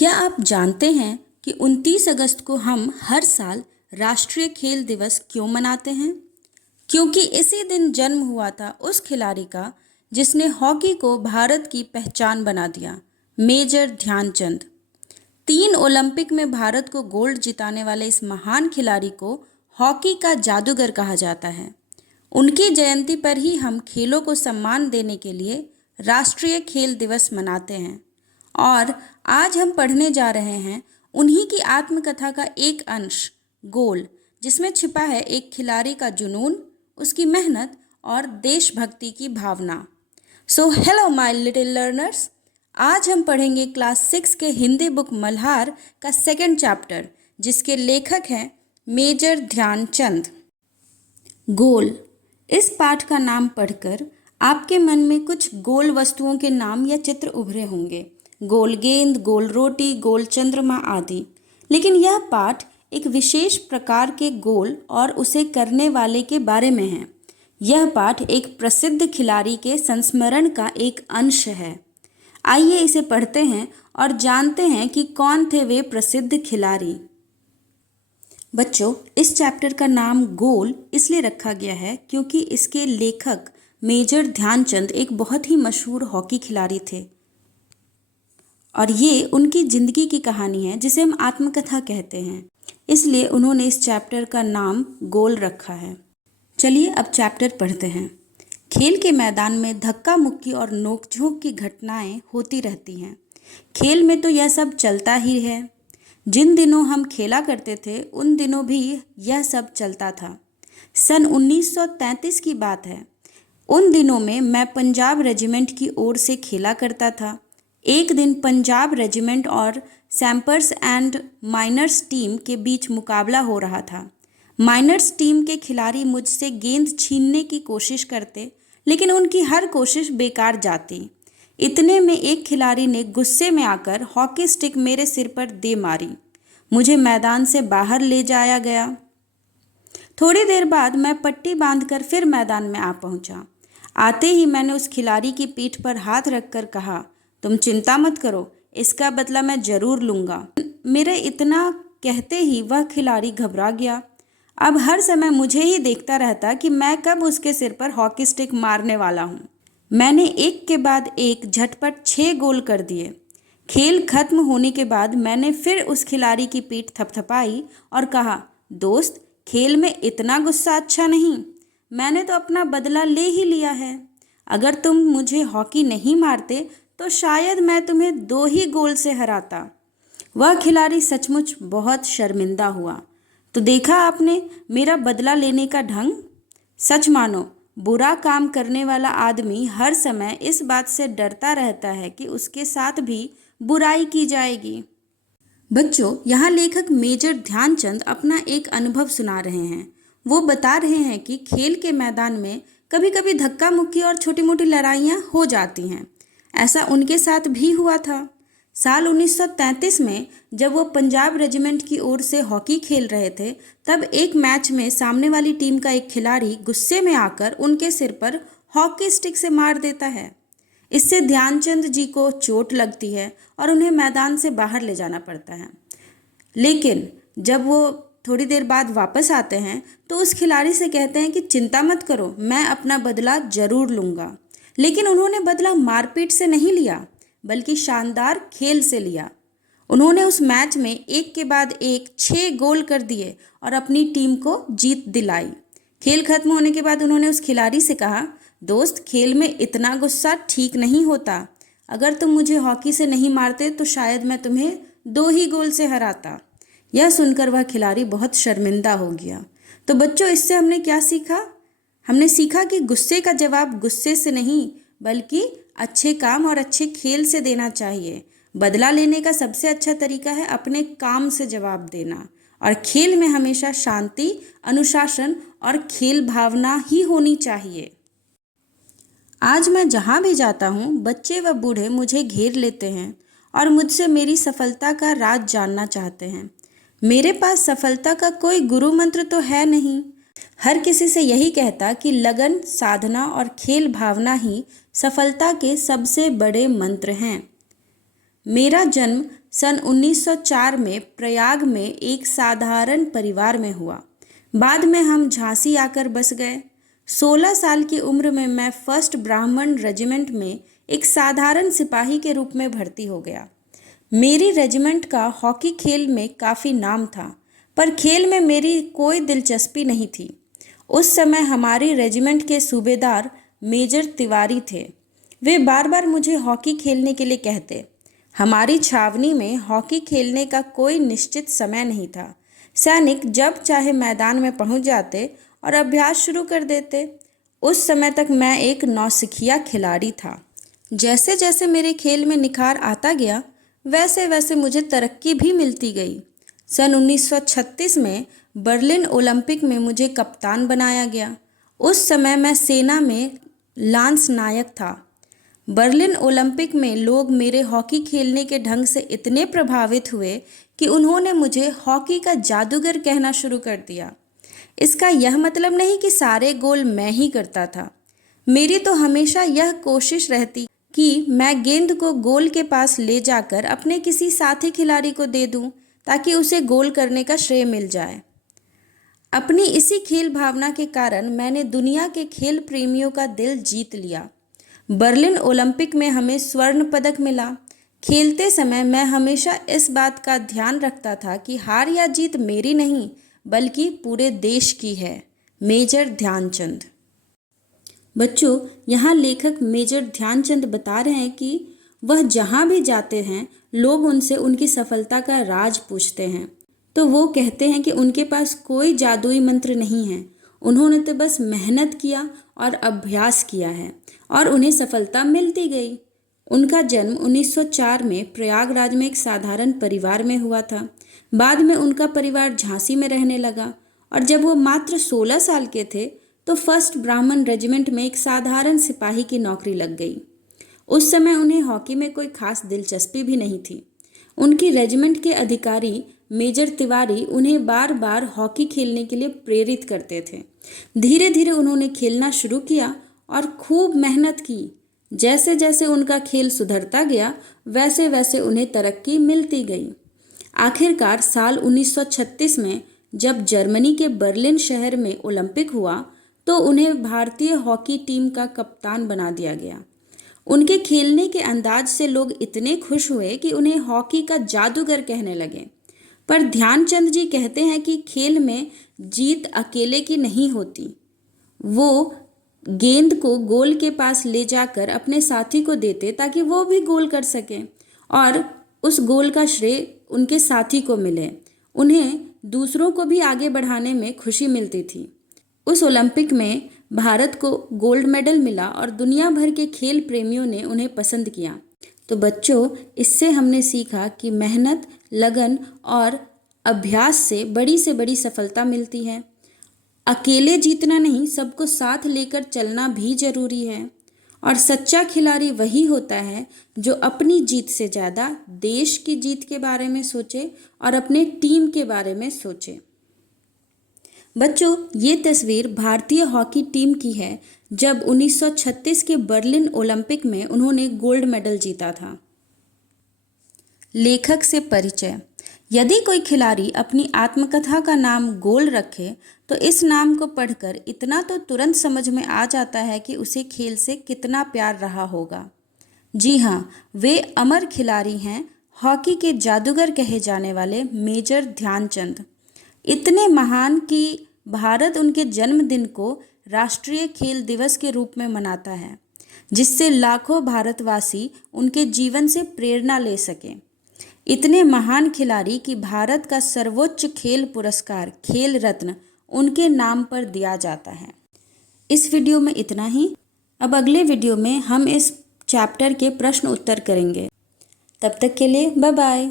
क्या आप जानते हैं कि 29 अगस्त को हम हर साल राष्ट्रीय खेल दिवस क्यों मनाते हैं? क्योंकि इसी दिन जन्म हुआ था उस खिलाड़ी का जिसने हॉकी को भारत की पहचान बना दिया, मेजर ध्यानचंद। 3 ओलंपिक में भारत को गोल्ड जिताने वाले इस महान खिलाड़ी को हॉकी का जादूगर कहा जाता है। उनकी जयंती पर ही हम खेलों को सम्मान देने के लिए राष्ट्रीय खेल दिवस मनाते हैं। और आज हम पढ़ने जा रहे हैं उन्हीं की आत्मकथा का एक अंश, गोल, जिसमें छिपा है एक खिलाड़ी का जुनून, उसकी मेहनत और देशभक्ति की भावना। So hello my little learners, आज हम पढ़ेंगे क्लास 6 के हिंदी बुक मल्हार का सेकंड चैप्टर, जिसके लेखक हैं मेजर ध्यानचंद। गोल। इस पाठ का नाम पढ़कर आपके मन में कुछ गोल वस्तुओं के नाम या चित्र उभरे होंगे, गोल गेंद, गोल रोटी, गोल चंद्रमा आदि। लेकिन यह पाठ एक विशेष प्रकार के गोल और उसे करने वाले के बारे में है। यह पाठ एक प्रसिद्ध खिलाड़ी के संस्मरण का एक अंश है। आइए इसे पढ़ते हैं और जानते हैं कि कौन थे वे प्रसिद्ध खिलाड़ी। बच्चों, इस चैप्टर का नाम गोल इसलिए रखा गया है क्योंकि इसके लेखक मेजर ध्यानचंद एक बहुत ही मशहूर हॉकी खिलाड़ी थे और ये उनकी जिंदगी की कहानी है जिसे हम आत्मकथा कहते हैं। इसलिए उन्होंने इस चैप्टर का नाम गोल रखा है। चलिए अब चैप्टर पढ़ते हैं। खेल के मैदान में धक्का मुक्की और नोकझोंक की घटनाएं होती रहती हैं। खेल में तो यह सब चलता ही है। जिन दिनों हम खेला करते थे उन दिनों भी यह सब चलता था। सन 1933 की बात है। उन दिनों में मैं पंजाब रेजिमेंट की ओर से खेला करता था। एक दिन पंजाब रेजिमेंट और सैम्पर्स एंड माइनर्स टीम के बीच मुकाबला हो रहा था। माइनर्स टीम के खिलाड़ी मुझसे गेंद छीनने की कोशिश करते, लेकिन उनकी हर कोशिश बेकार जाती। इतने में एक खिलाड़ी ने गुस्से में आकर हॉकी स्टिक मेरे सिर पर दे मारी। मुझे मैदान से बाहर ले जाया गया। थोड़ी देर बाद मैं पट्टी बांधकर फिर मैदान में आ पहुंचा। आते ही मैंने उस खिलाड़ी की पीठ पर हाथ रखकर कहा, तुम चिंता मत करो, इसका बदला मैं जरूर लूँगा। मेरे इतना कहते ही वह खिलाड़ी घबरा गया। अब हर समय मुझे ही देखता रहता कि मैं कब उसके सिर पर हॉकी स्टिक मारने वाला हूँ। मैंने एक के बाद एक झटपट 6 गोल कर दिए। खेल खत्म होने के बाद मैंने फिर उस खिलाड़ी की पीठ थपथपाई और कहा, दोस्त, खेल में इतना गुस्सा अच्छा नहीं। मैंने तो अपना बदला ले ही लिया है। अगर तुम मुझे हॉकी नहीं मारते तो शायद मैं तुम्हें 2 ही गोल से हराता। वह खिलाड़ी सचमुच बहुत शर्मिंदा हुआ। तो देखा आपने मेरा बदला लेने का ढंग। सच मानो, बुरा काम करने वाला आदमी हर समय इस बात से डरता रहता है कि उसके साथ भी बुराई की जाएगी। बच्चों, यहाँ लेखक मेजर ध्यानचंद अपना एक अनुभव सुना रहे हैं। वो बता रहे हैं कि खेल के मैदान में कभी कभी धक्का मुक्की और छोटी मोटी लड़ाइयाँ हो जाती हैं। ऐसा उनके साथ भी हुआ था। साल 1933 में जब वो पंजाब रेजिमेंट की ओर से हॉकी खेल रहे थे, तब एक मैच में सामने वाली टीम का एक खिलाड़ी गुस्से में आकर उनके सिर पर हॉकी स्टिक से मार देता है। इससे ध्यानचंद जी को चोट लगती है और उन्हें मैदान से बाहर ले जाना पड़ता है। लेकिन जब वो थोड़ी देर बाद वापस आते हैं तो उस खिलाड़ी से कहते हैं कि चिंता मत करो, मैं अपना बदला जरूर लूँगा। लेकिन उन्होंने बदला मारपीट से नहीं लिया, बल्कि शानदार खेल से लिया। उन्होंने उस मैच में एक के बाद एक 6 गोल कर दिए और अपनी टीम को जीत दिलाई। खेल खत्म होने के बाद उन्होंने उस खिलाड़ी से कहा, दोस्त, खेल में इतना गुस्सा ठीक नहीं होता। अगर तुम मुझे हॉकी से नहीं मारते तो शायद मैं तुम्हें 2 ही गोल से हराता। यह सुनकर वह खिलाड़ी बहुत शर्मिंदा हो गया। तो बच्चों, इससे हमने क्या सीखा? हमने सीखा कि गुस्से का जवाब गुस्से से नहीं, बल्कि अच्छे काम और अच्छे खेल से देना चाहिए। बदला लेने का सबसे अच्छा तरीका है अपने काम से जवाब देना। और खेल में हमेशा शांति, अनुशासन और खेल भावना ही होनी चाहिए। आज मैं जहाँ भी जाता हूँ, बच्चे व बूढ़े मुझे घेर लेते हैं और मुझसे मेरी सफलता का राज जानना चाहते हैं। मेरे पास सफलता का कोई गुरु मंत्र तो है नहीं। हर किसी से यही कहता कि लगन, साधना और खेल भावना ही सफलता के सबसे बड़े मंत्र हैं। मेरा जन्म सन 1904 में प्रयाग में एक साधारण परिवार में हुआ। बाद में हम झांसी आकर बस गए। 16 साल की उम्र में मैं फर्स्ट ब्राह्मण रेजिमेंट में एक साधारण सिपाही के रूप में भर्ती हो गया। मेरी रेजिमेंट का हॉकी खेल में काफ़ी नाम था, पर खेल में मेरी कोई दिलचस्पी नहीं थी। उस समय हमारी रेजिमेंट के सूबेदार मेजर तिवारी थे। वे बार बार मुझे हॉकी खेलने के लिए कहते। हमारी छावनी में हॉकी खेलने का कोई निश्चित समय नहीं था। सैनिक जब चाहे मैदान में पहुंच जाते और अभ्यास शुरू कर देते। उस समय तक मैं एक नौसिखिया खिलाड़ी था। जैसे जैसे मेरे खेल में निखार आता गया, वैसे वैसे मुझे तरक्की भी मिलती गई। सन 1936 में बर्लिन ओलंपिक में मुझे कप्तान बनाया गया। उस समय मैं सेना में लांस नायक था। बर्लिन ओलंपिक में लोग मेरे हॉकी खेलने के ढंग से इतने प्रभावित हुए कि उन्होंने मुझे हॉकी का जादूगर कहना शुरू कर दिया। इसका यह मतलब नहीं कि सारे गोल मैं ही करता था। मेरी तो हमेशा यह कोशिश रहती कि मैं गेंद को गोल के पास ले जाकर अपने किसी साथी खिलाड़ी को दे दूं, ताकि उसे गोल करने का श्रेय मिल जाए। अपनी इसी खेल भावना के कारण मैंने दुनिया के खेल प्रेमियों का दिल जीत लिया। बर्लिन ओलंपिक में हमें स्वर्ण पदक मिला। खेलते समय मैं हमेशा इस बात का ध्यान रखता था कि हार या जीत मेरी नहीं, बल्कि पूरे देश की है। मेजर ध्यानचंद। बच्चों, यहाँ लेखक मेजर ध्यानचंद बता रहे हैं कि वह जहाँ भी जाते हैं, लोग उनसे उनकी सफलता का राज पूछते हैं, तो वो कहते हैं कि उनके पास कोई जादुई मंत्र नहीं है। उन्होंने तो बस मेहनत किया और अभ्यास किया है और उन्हें सफलता मिलती गई। उनका जन्म 1904 में प्रयागराज में एक साधारण परिवार में हुआ था। बाद में उनका परिवार झांसी में रहने लगा और जब वो मात्र 16 साल के थे तो फर्स्ट ब्राह्मण रेजिमेंट में एक साधारण सिपाही की नौकरी लग गई। उस समय उन्हें हॉकी में कोई खास दिलचस्पी भी नहीं थी। उनकी रेजिमेंट के अधिकारी मेजर तिवारी उन्हें बार बार हॉकी खेलने के लिए प्रेरित करते थे। धीरे धीरे उन्होंने खेलना शुरू किया और खूब मेहनत की। जैसे जैसे उनका खेल सुधरता गया, वैसे वैसे उन्हें तरक्की मिलती गई। आखिरकार साल 1936 में जब जर्मनी के बर्लिन शहर में ओलंपिक हुआ, तो उन्हें भारतीय हॉकी टीम का कप्तान बना दिया गया। उनके खेलने के अंदाज से लोग इतने खुश हुए कि उन्हें हॉकी का जादूगर कहने लगे। पर ध्यानचंद जी कहते हैं कि खेल में जीत अकेले की नहीं होती। वो गेंद को गोल के पास ले जाकर अपने साथी को देते ताकि वो भी गोल कर सके और उस गोल का श्रेय उनके साथी को मिले। उन्हें दूसरों को भी आगे बढ़ाने में खुशी मिलती थी। उस ओलंपिक में भारत को गोल्ड मेडल मिला और दुनिया भर के खेल प्रेमियों ने उन्हें पसंद किया। तो बच्चों, इससे हमने सीखा कि मेहनत, लगन और अभ्यास से बड़ी सफलता मिलती है। अकेले जीतना नहीं, सबको साथ लेकर चलना भी जरूरी है। और सच्चा खिलाड़ी वही होता है जो अपनी जीत से ज़्यादा देश की जीत के बारे में सोचे और अपने टीम के बारे में सोचे। बच्चों, ये तस्वीर भारतीय हॉकी टीम की है जब 1936 के बर्लिन ओलंपिक में उन्होंने गोल्ड मेडल जीता था। लेखक से परिचय। यदि कोई खिलाड़ी अपनी आत्मकथा का नाम गोल रखे तो इस नाम को पढ़कर इतना तो तुरंत समझ में आ जाता है कि उसे खेल से कितना प्यार रहा होगा। जी हाँ, वे अमर खिलाड़ी हैं, हॉकी के जादूगर कहे जाने वाले मेजर ध्यानचंद। इतने महान कि भारत उनके जन्मदिन को राष्ट्रीय खेल दिवस के रूप में मनाता है, जिससे लाखों भारतवासी उनके जीवन से प्रेरणा ले सकें। इतने महान खिलाड़ी कि भारत का सर्वोच्च खेल पुरस्कार खेल रत्न उनके नाम पर दिया जाता है। इस वीडियो में इतना ही। अब अगले वीडियो में हम इस चैप्टर के प्रश्न उत्तर करेंगे। तब तक के लिए बाय बाय।